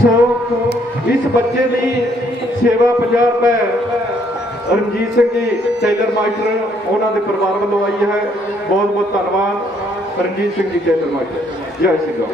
सो इस बच्चे की सेवा 50 रुपए रणजीत सिंह जी टेलर मास्टर उन्होंने परिवार वालों आई है। बहुत बहुत धन्यवाद रणजीत सिंह जी टेलर मास्टर। जय श्री राम।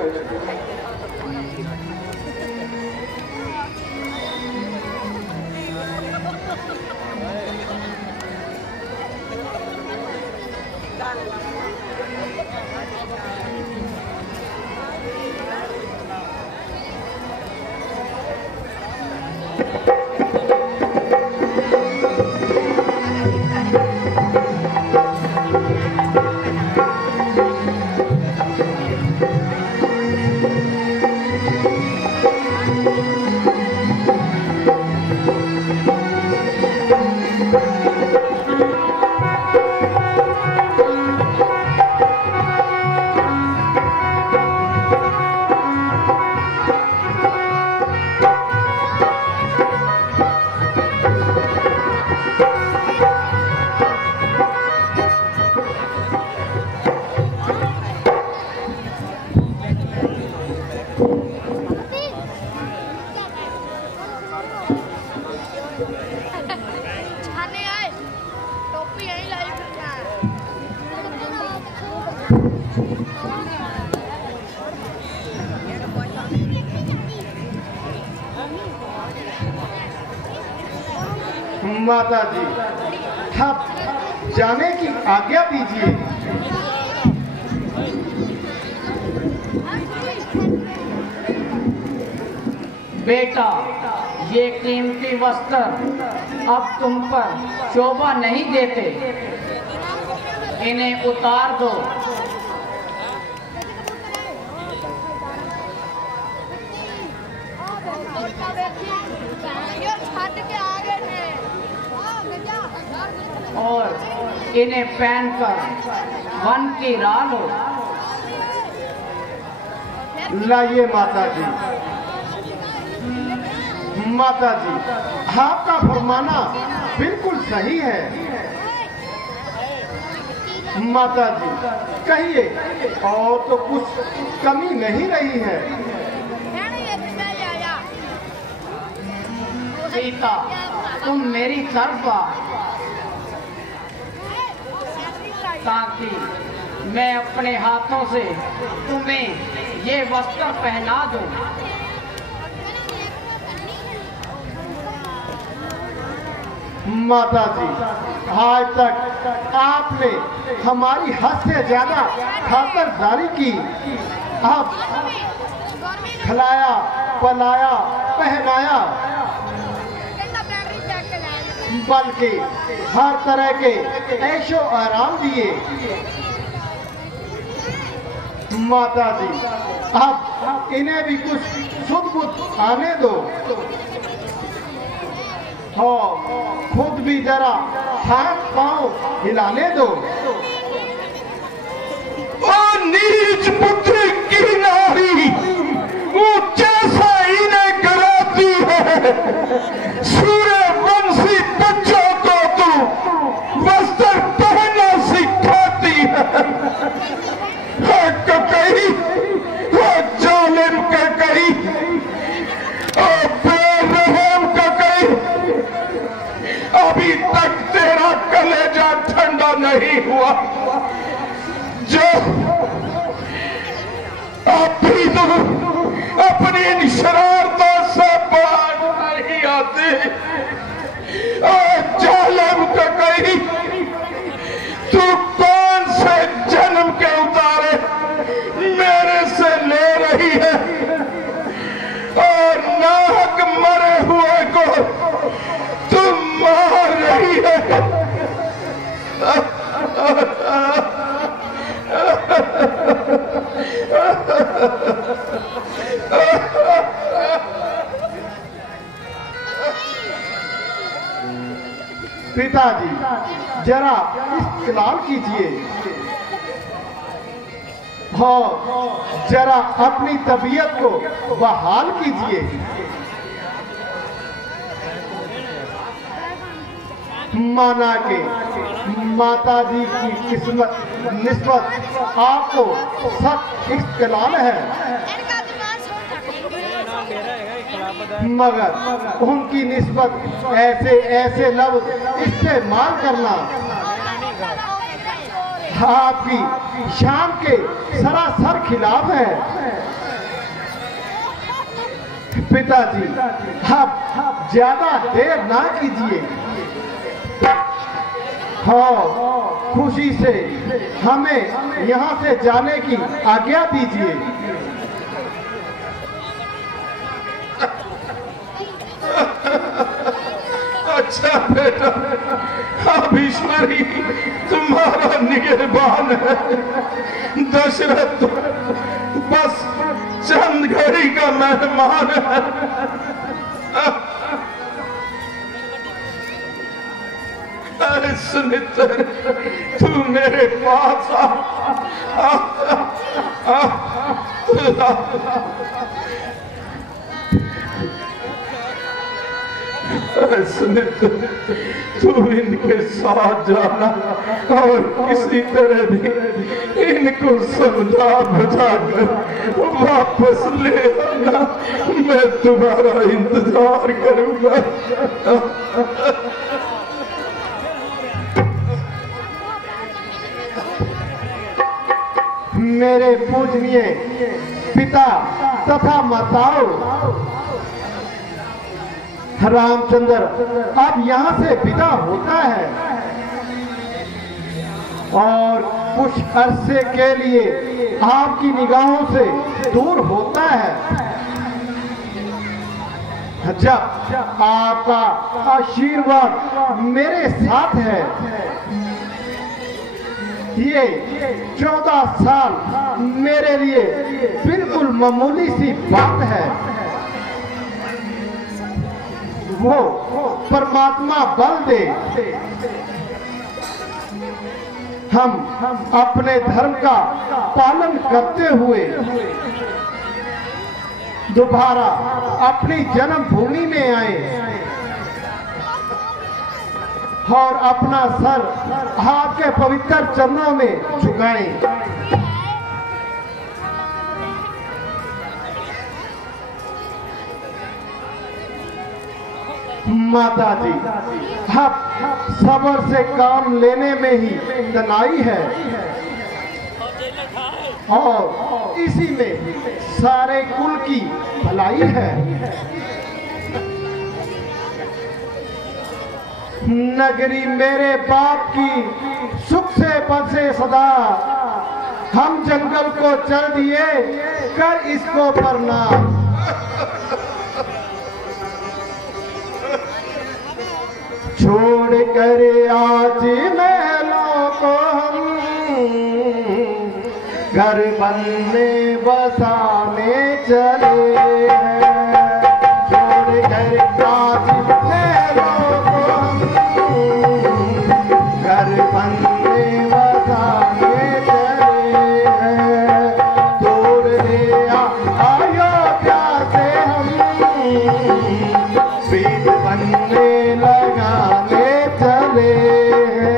माता जी आप जाने की आज्ञा दीजिए। बेटा, ये कीमती वस्त्र अब तुम पर शोभा नहीं देते, इन्हें उतार दो। और इन्हें पहनकर वन की राह लो। लाइए माता जी। माता जी आपका फरमाना बिल्कुल सही है। माता जी कहिए और तो कुछ कमी नहीं रही है। सीता तुम मेरी तरफ आ, ताकि मैं अपने हाथों से तुम्हें ये वस्त्र पहना दूं। माता जी आज तक आपने हमारी हद से ज्यादा खातिरदारी की। आप खिलाया पलाया पहनाया, बल्कि हर तरह के ऐशो आराम दिए। माता जी अब इन्हें भी कुछ सुध बुध आने दो। हो खुद भी जरा हाथ पांव हिलाने दो। ओ नीच पुत्र की नारी ऊंचा सा इन्हें कराती है। सूर्य वंशी बच्चों को तू वस्त्र पहनना सिखाती है। ककई वो जालिम ककई, ओ बेरहम ककई, अभी तक तेरा कलेजा ठंडा नहीं हुआ। जो अभी तो अपनी इन शरारतों से बाहर नहीं आती। जालिम ककई, तू कौन से जन्म के उतारे मेरे से ले रही है और नाहक मरे हुए को तुम मार रही है। पिताजी जरा इस्तेमाल कीजिए। हाँ जरा अपनी तबीयत को बहाल कीजिए। माना के माता जी की किस्मत निस्बत आपको सख्त इख्तिलाल है। मगर उनकी निस्बत ऐसे ऐसे लफ्ज इस्तेमाल करना आपकी शान के सरासर खिलाफ है। पिताजी, आप ज्यादा देर ना कीजिए। हाँ, खुशी से हमें यहाँ से जाने की आज्ञा दीजिए। अच्छा बेटा, अब ईश्वरी तुम्हारा निगहबान है। दशरथ बस चंद घड़ी का मेहमान है। अरे सुनित्र, तू मेरे पास सुनित्र, तू इनके साथ जाना और किसी तरह भी इनको समझा बुझा कर वापस ले आना। मैं तुम्हारा इंतजार करूंगा। मेरे पूजनीय पिता तथा माताओं, रामचंद्र अब यहाँ से विदा होता है और कुछ अरसे के लिए आपकी निगाहों से दूर होता है। जब आपका आशीर्वाद मेरे साथ है, ये 14 साल मेरे लिए बिल्कुल मामूली सी बात है। वो परमात्मा बल दे, हम अपने धर्म का पालन करते हुए दोबारा अपनी जन्मभूमि में आए और अपना सर आपके पवित्र चरणों में झुकाएं। माता जी, आप सब्र से काम लेने में ही तनाई है और इसी में सारे कुल की भलाई है। नगरी मेरे बाप की सुख से बसे सदा, हम जंगल को चल दिए कर इसको प्रणाम। छोड़ कर आज महलों को हम घर बनने बसाने चले हैं। छोड़ कर आज महलों को हम घर बनने बसाने चले हैं। तोड़ ले अयोध्या से हम प्रीत बनने लगाने चले हैं।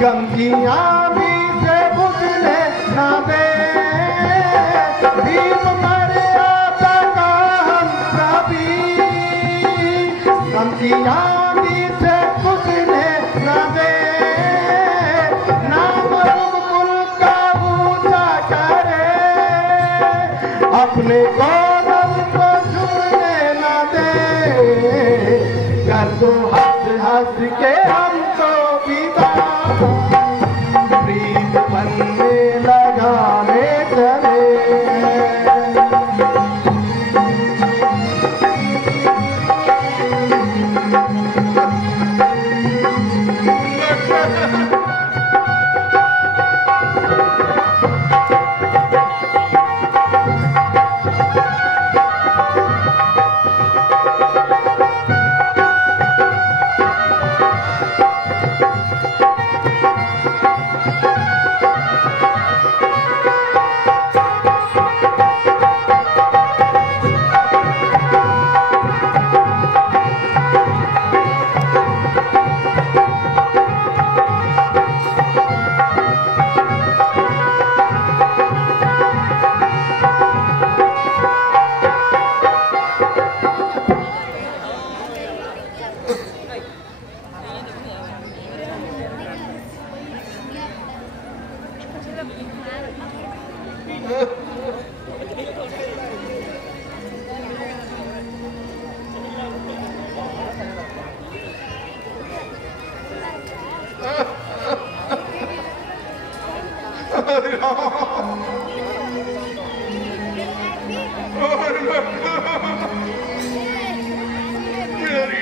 गम की आंधी से बुझने ना दे, दीप मर्यादा का हम कभी गम की आंधी से बुझने ना दे। नाम कुल का ऊंचा करे, अपने गौरव को छूने ना दे। कर दो हंस हंस के हमको विदा, प्रीत बनने लगाने चले हैं।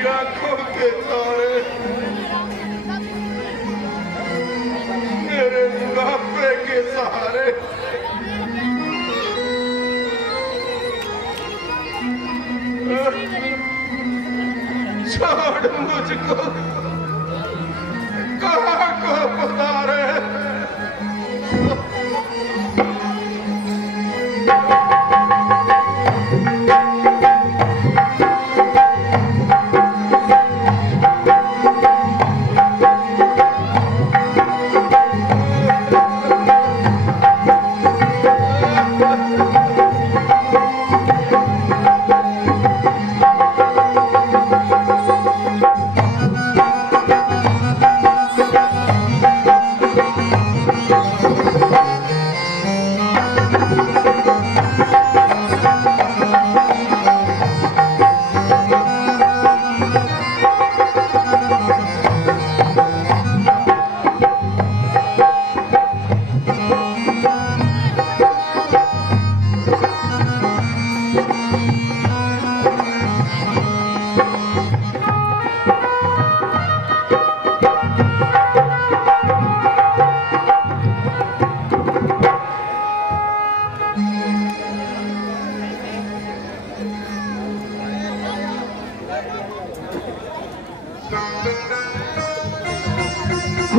आंखों के तारे मेरे बुढ़ापे के सहारे छोड़ मुझको कहाँ को पधारे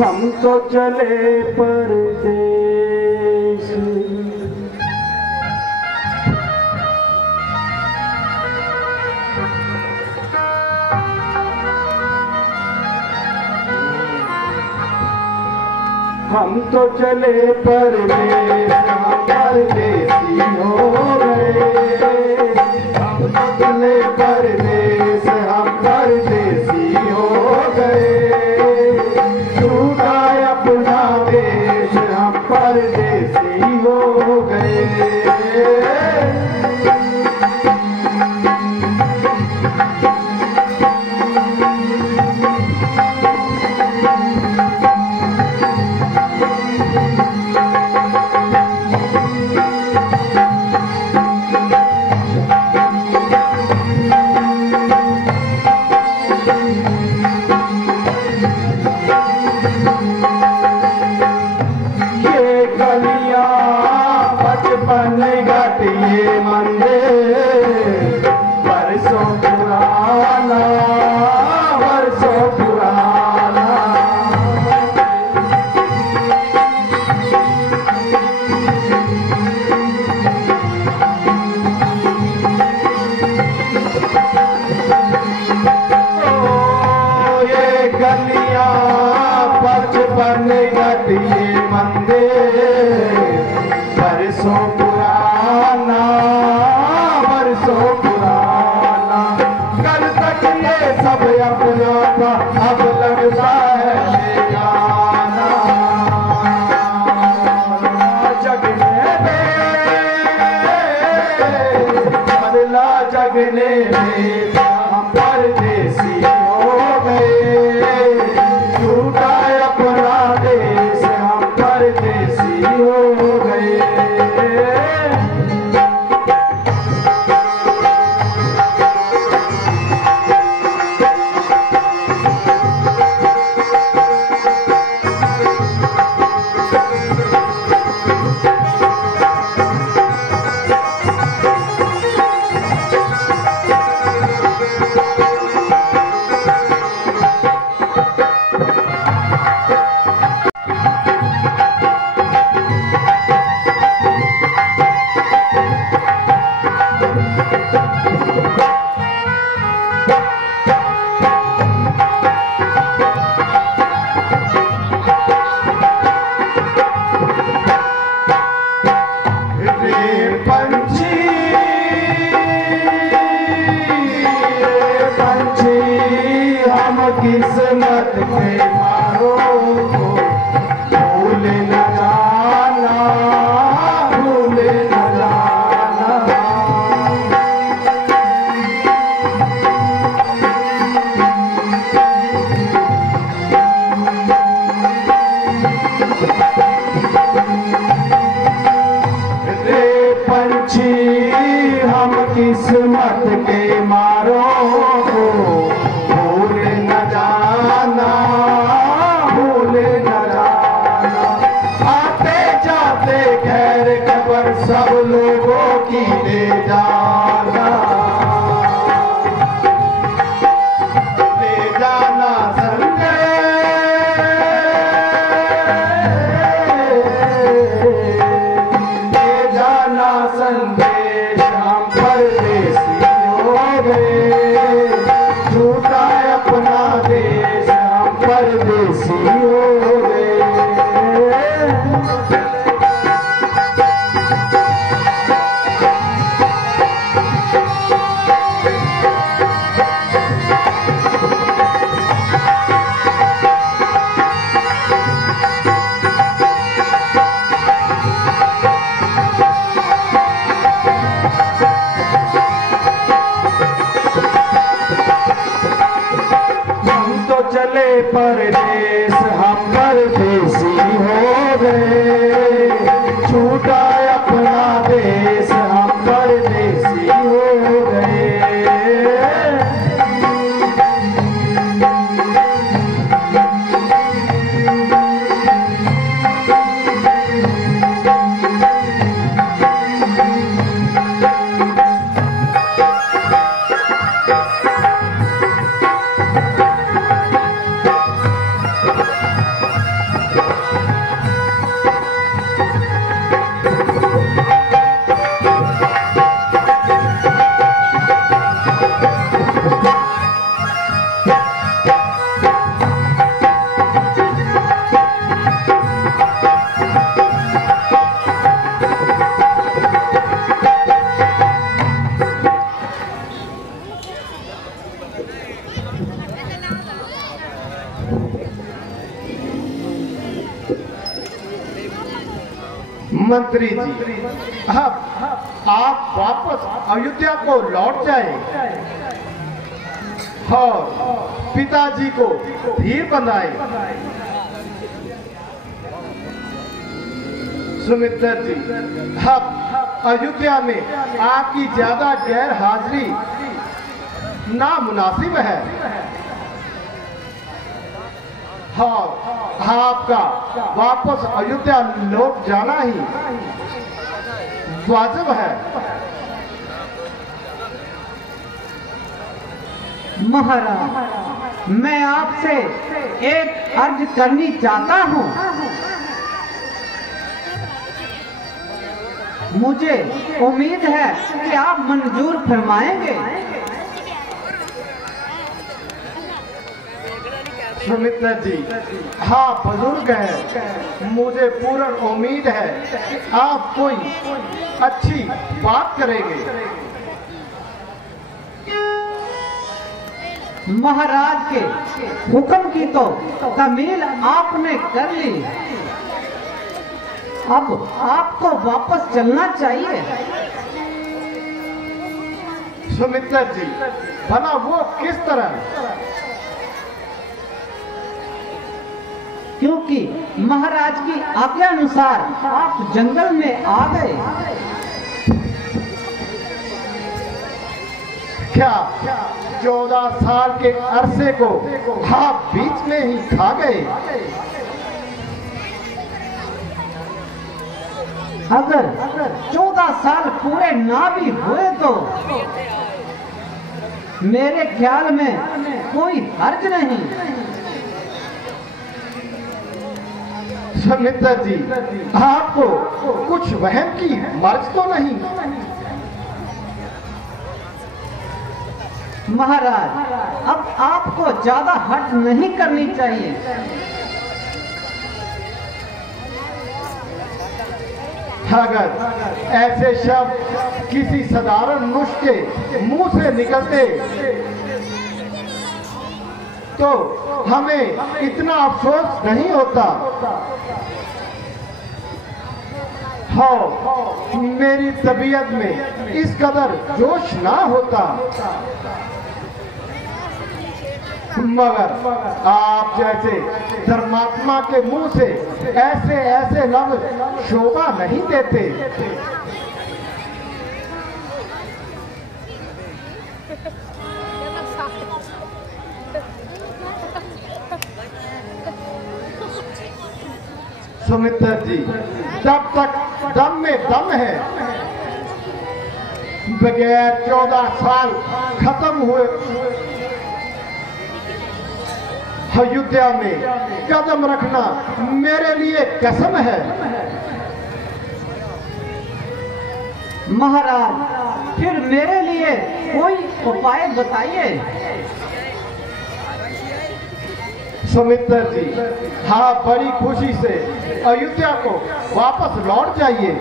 हम तो चले परदेश हम तो चले परदेश हम परदेसी हो गए हम तो चले परदेश हम परदेसी हो गए अपना देश हम परदेसी हो गए चले परदेस हम परदेसी हो गए, छूटा अपना देश हम परदेसी हो गए। मंत्री जी, अब आप वापस अयोध्या को लौट जाएं और पिताजी को धीर बंधाएं। सुमित्रा जी, अब अयोध्या में आपकी ज्यादा गैर हाजिरी नामुनासिब है और आपका वापस अयोध्या लौट जाना ही वाजिब है। महाराज, मैं आपसे एक अर्ज करनी चाहता हूँ। मुझे उम्मीद है कि आप मंजूर फरमाएंगे। सुमित्रा जी, हाँ बुजुर्ग है, मुझे पूर्ण उम्मीद है आप कोई अच्छी बात करेंगे। महाराज के हुक्म की तो तमील आपने कर ली, अब आपको वापस चलना चाहिए। सुमित्रा जी, भला वो किस तरह? क्योंकि महाराज की आज्ञा अनुसार आप जंगल में आ गए। क्या 14 साल के अरसे को आप बीच में ही खा गए? अगर 14 साल पूरे ना भी हुए तो मेरे ख्याल में कोई हर्ज नहीं। सुमित्रा जी, आपको कुछ वहम की मर्ज तो नहीं? महाराज, अब आपको ज्यादा हट नहीं करनी चाहिए। अगर ऐसे शब्द किसी साधारण नुस्खे मुंह से निकलते तो हमें इतना अफसोस नहीं होता। हाँ, मेरी तबीयत में इस कदर जोश ना होता, मगर आप जैसे धर्मात्मा के मुंह से ऐसे ऐसे लफ्ज शोभा नहीं देते। सुमित्रा जी, जब तक दम में दम है, बगैर 14 साल खत्म हुए अयोध्या में कदम रखना मेरे लिए कसम है। महाराज, फिर मेरे लिए कोई उपाय बताइए। सुमित्रा जी, हाँ, बड़ी खुशी से अयोध्या को वापस लौट जाइए।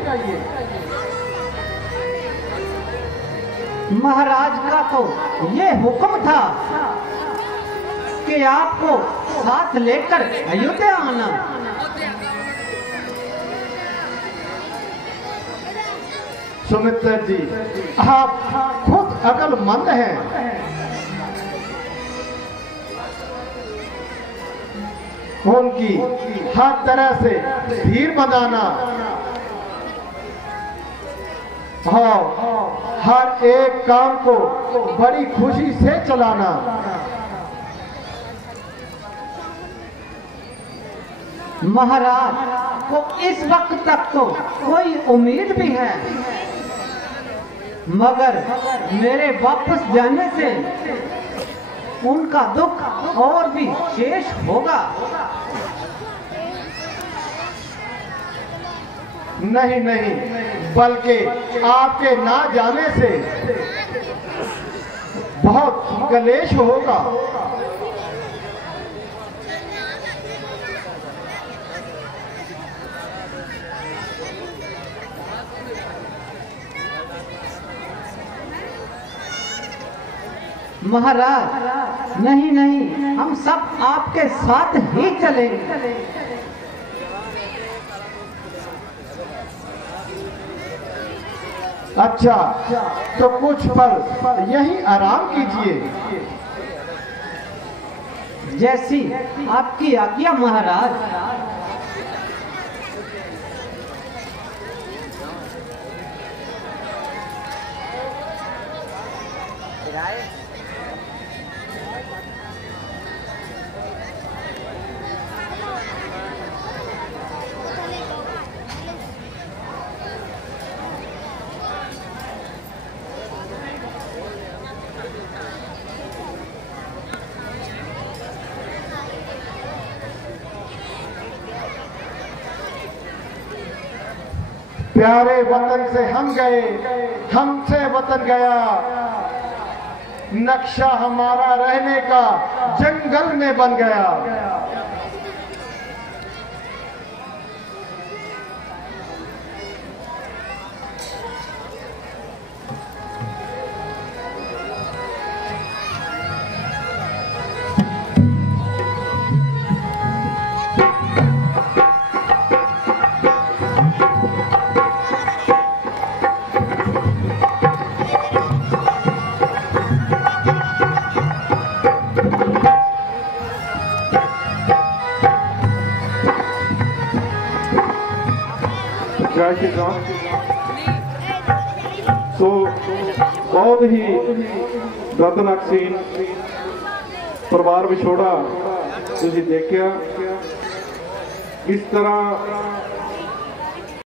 महाराज का तो ये हुक्म था कि आपको साथ लेकर अयोध्या आना। सुमित्रा जी, आप खुद अकलमंद हैं। उनकी हर तरह से धीर बनाना और हर एक काम को बड़ी खुशी से चलाना। महाराज को इस वक्त तक तो कोई उम्मीद भी है, मगर मेरे वापस जाने से उनका दुख और भी शेष होगा। नहीं नहीं, बल्कि आपके ना जाने से बहुत कलेश होगा। महाराज नहीं नहीं, हम सब आपके साथ ही चलेंगे। अच्छा, तो कुछ पल यहीं आराम कीजिए। जैसी आपकी आज्ञा महाराज। प्यारे वतन से हम गए, हमसे वतन गया, नक्शा हमारा रहने का जंगल में बन गया। जय श्री राम। सो बहुत ही दर्दनाक सीन, परिवार विछोड़ा तुसीं देखिया। इस तरह